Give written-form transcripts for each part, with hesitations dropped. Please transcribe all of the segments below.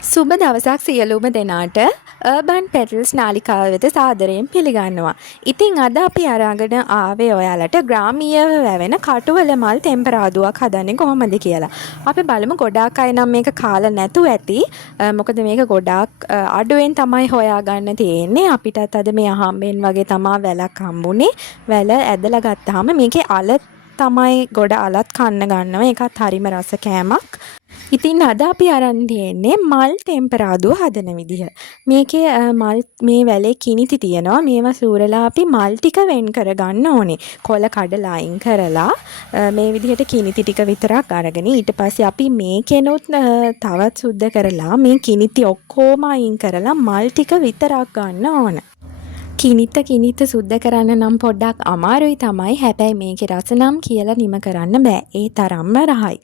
සුබ දවසක් සියලුම දෙනාට අර්බන් පෙටල්ස් නාලිකාව වෙත සාදරයෙන් පිළිගන්නවා. ඉතින් අද අපි අරගෙන ආවේ ඔයාලට ග්‍රාමීයව වැවෙන කටුවල මල් ටෙම්පරාදුවක් හදන්නේ කොහොමද කියලා. අපි බලමු ගොඩාක් අය නම් මේක කාලා නැතුව ඇති. මොකද මේක ගොඩාක් අඩුවෙන් තමයි හොයාගන්න තියෙන්නේ. අපිටත් අද මේ අහම්බෙන් වගේ තමා වැලක් හම්බුනේ. වැල ඇදලා ගත්තාම මේකේ අල තමයි ගොඩ අලත් කන්න ගන්නවා. ඒකත් හරිම රස කෑමක්. ඉතින් අද අපි අරන් තියෙන්නේ මල් ටෙම්පරාදුව හදන විදිහ. මේකේ මල් මේ වැලේ කිනිති තියෙනවා. මේවා සූරලා අපි මල් ටික වෙන් කරගන්න ඕනේ. කොළ කඩලා අයින් කරලා මේ විදිහට කිනිති ටික විතරක් අරගෙන ඊට පස්සේ අපි මේකෙනුත් තවත් සුද්ධ කරලා මේ කිනිති ඔක්කොම අයින් කරලා මල් ටික විතරක් ගන්න ඕන. කිනිත සුද්ධ කරන්න නම් පොඩ්ඩක් අමාරුයි තමයි. හැබැයි මේකේ රස නම් කියලා නිම කරන්න බෑ. ඒ තරම්ම රහයි.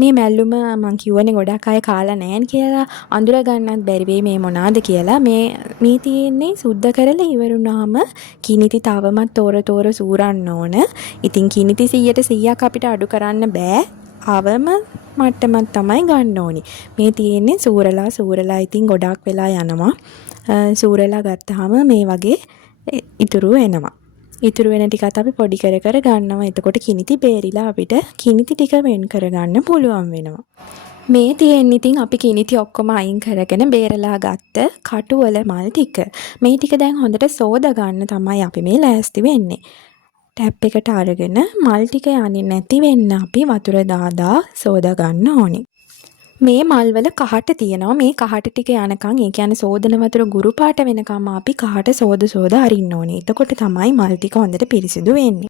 මේ මැල්ලුම මං කියවනේ ගොඩක් අය කාලා නැහැ කියලා අඳුර ගන්නත් බැරි වෙයි මේ මොනවාද කියලා. මේ තියෙන්නේ සුද්ධ කරලා ඉවරුනාම කිනිති තවමත් තෝර සූරන්න ඕන. ඉතින් කිනිති 100% අපිට අඩු කරන්න බෑ. අවම මට්ටමක් තමයි ගන්න ඕනි. මේ තියෙන්නේ සූරලා ඉතින් ගොඩක් වෙලා යනවා. සූරලා ගත්තාම මේ වගේ ඉතුරු වෙනවා. ඉතුරු වෙන ටිකත් අපි පොඩි කර ගන්නවා. එතකොට කිනිති බේරිලා අපිට කිනිති ටික වෙන් කරගන්න පුළුවන් වෙනවා. මේ තියෙන්නේ ඉතින් අපි කිනිති ඔක්කොම අයින් කරගෙන බේරලා ගත්ත කටුවල මල් ටික. මේ ටික දැන් හොඳට සෝදා ගන්න තමයි අපි මේ ලෑස්ති වෙන්නේ. ටැප් එකට අරගෙන මල් ටික යන්නේ නැති වෙන්න අපි වතුර දාලා සෝදා ගන්න ඕනේ. මේ මල් වල කහට තියෙනවා. මේ කහට ටික යනකම් ඒ කියන්නේ සෝදන වතුර ගුරු පාට වෙනකම් අපි කහට සෝද අරින්න ඕනේ. එතකොට තමයි මල් ටික හොඳට පිරිසිදු වෙන්නේ.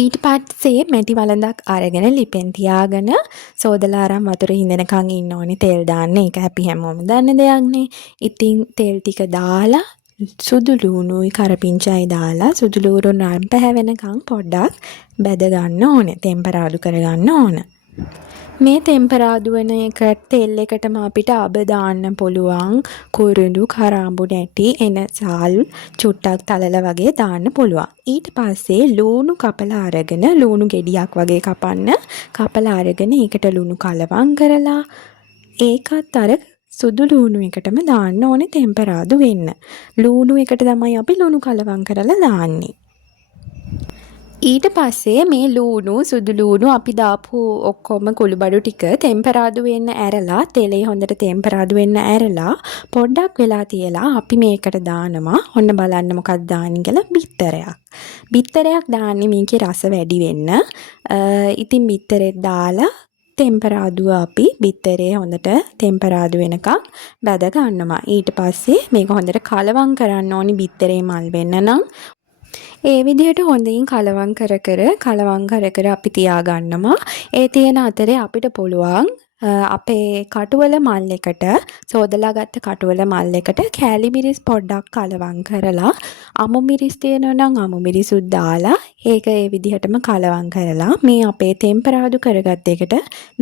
ඊට පස්සේ මැටි වලඳක් අරගෙන ලිපෙන් තියාගෙන සෝදලා අරන් වතුර හිඳනකම් ඉන්න ඕනේ. තෙල් දාන්න. ඒක අපි හැමෝම දන්න දෙයක් නේ. ඉතින් තෙල් ටික දාලා සුදු ලුණුයි කරපිංචායි දාලා සුදු ලුණු නම් පැහැවෙනකම් පොඩ්ඩක් බැද ගන්න ඕනේ. ටෙම්පරාදු කරගන්න ඕන. මේ ටෙම්පරාදු වෙන එක තෙල් එකටම අපිට අබ දාන්න පුළුවන්. කුරුඳු කරාඹු නැටි එන සාල් චුට්ටක් තලලා වගේ දාන්න පුළුවන්. ඊට පස්සේ ලුණු කපලා අරගෙන ලුණු ගෙඩියක් වගේ කපලා අරගෙන ඒකට ලුණු කලවම් කරලා ඒකත් අර සුදු ලුණු එකටම දාන්න ඕනේ ටෙම්පරාදු වෙන්න. ලුණු එකට තමයි අපි ලුණු කලවම් කරලා දාන්නේ. ඊට පස්සේ මේ ලුණු සුදු ලුණු අපි දාපු ඔක්කොම කුළුබඩු ටික ටෙම්පරාදු වෙන්න ඇරලා තෙලේ හොඳට ටෙම්පරාදු වෙන්න ඇරලා පොඩ්ඩක් වෙලා තියලා අපි මේකට දානවා. ඔන්න බලන්න මොකක්ද දාන්නේ කියලා බිත්තරයක්. බිත්තරයක් දාන්නේ මේකේ රස වැඩි වෙන්න. ඉතින් බිත්තරෙත් දාලා ටෙම්පරාදුව අපි බිත්තරේ හොඳට ටෙම්පරාදු වෙනකම් බැද ගන්නවා. ඊට පස්සේ මේක හොඳට කලවම් කරන්න ඕනි බිත්තරේ මල් වෙන්න නම්. ඒ විදිහට හොඳින් කලවම් කර අපි තියාගන්නවා. ඒ තියෙන අතරේ අපිට පුළුවන් අපේ කටුවල මල් එකට සෝදලා ගත්ත කටුවල මල් එකට කෑලි මිරිස් පොඩ්ඩක් කලවම් කරලා අමු මිරිස් තියෙනවා නම් අමු මිරිසුත් දාලා ඒක ඒ විදිහටම කලවම් කරලා මේ අපේ ටෙම්පරාදු කරගත්ත එකට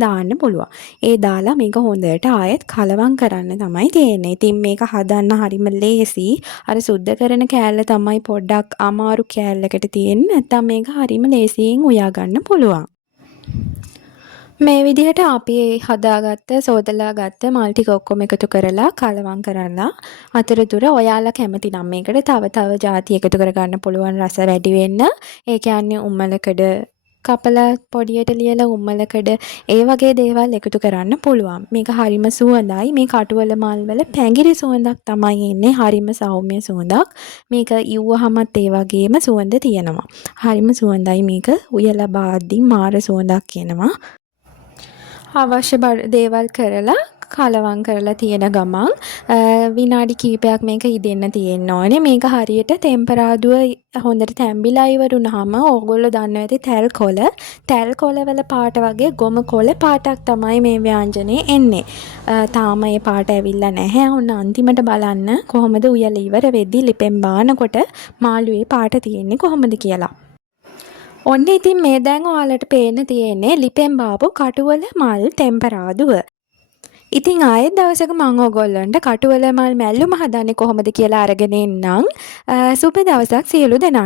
දාන්න පුළුවන්. ඒ දාලා මේක හොඳට ආයෙත් කලවම් කරන්න තමයි තියෙන්නේ. ඉතින් මේක හදන්න හරිම ලේසි. අර සුද්ධ කරන කෑල්ල තමයි පොඩ්ඩක් අමාරු කෑල්ලකට තියෙන්නේ. නැත්නම් මේක හරිම ලේසියෙන් උයා ගන්න පුළුවන්. මේ විදිහට අපි හදාගත්ත සෝදලා ගත්ත මල් ටික ඔක්කොම එකතු කරලා කලවම් කරලා අතරතුර ඔයාලා කැමති නම් මේකට තව ಜಾති එකතු කරගන්න පුළුවන් රස වැඩි වෙන්න. ඒ කියන්නේ උම්මලකඩ කපලා පොඩියට ලියලා උම්මලකඩ ඒ වගේ දේවල් එකතු කරන්න පුළුවන්. මේක හරිම සුවඳයි. මේ කටුවල මල් වල පැංගිරි සුවඳක් තමයි එන්නේ. හරිම සෞම්‍ය සුවඳක්. මේක ඉව්වහමත් ඒ වගේම සුවඳ තියෙනවා. හරිම සුවඳයි මේක. උයලා බාද්දි මාර සුවඳක් එනවා. අවශ්‍ය දේවල් කරලා කලවම් කරලා තියෙන ගමන් විනාඩි කිහිපයක් මේක ඉදෙන්න තියෙන්න ඕනේ. මේක හරියට ටෙම්පරාදුව හොඳට තැම්බිලා ඉවරුනහම ඕගොල්ලෝ දන්නවා ඇති තැල් කොළ වල පාට වගේ ගොම කොළ පාටක් තමයි මේ ව්‍යංජනේ එන්නේ. තාම මේ පාට ඇවිල්ලා නැහැ. ඔන්න අන්තිමට බලන්න කොහොමද උයලා ඉවර වෙද්දි ලිපෙන් බානකොට මාළුවේ පාට තියෙන්නේ කොහොමද කියලා. ඔන්න ඉතින් මේ දැන් ඔයාලට පේන්න තියෙන්නේ ලිපෙන් බාපු කටුවල මල් ටෙම්පරාදුව. ඉතින් ආයෙත් දවසක මම ඔයගොල්ලන්ට කටුවල මල් මැල්ලුම හදන්නේ කොහොමද කියලා අරගෙන එන්නම්. සුබ දවසක් සියලු දෙනාට.